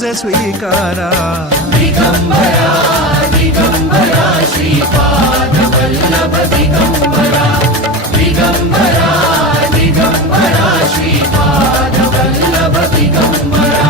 माझ स्वीकारा. दिगंबरा दिगंबरा श्रीपाद वल्लभ दिगंबरा. दिगंबरा दिगंबरा श्रीपाद वल्लभ दिगंबरा.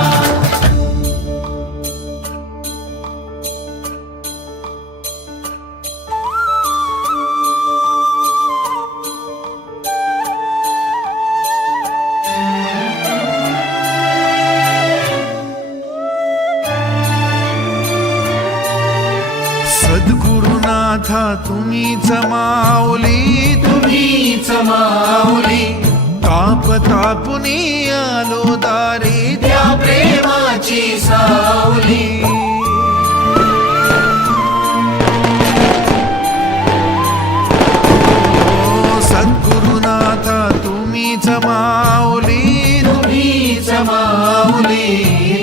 सद्गुरुनाथा तुम्हीच माऊली, तुम्हीच माऊली. ताप तापुनी आलो दारी, त्या प्रेमाची सावली. सद्गुरुनाथा तुम्हीच माऊली, तुम्हीच माऊली.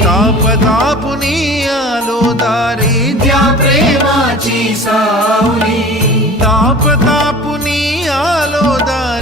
ताप तापुनी आलो दारी, त्या प्रेमाची सावली. ताप तापुनी आलो दारी.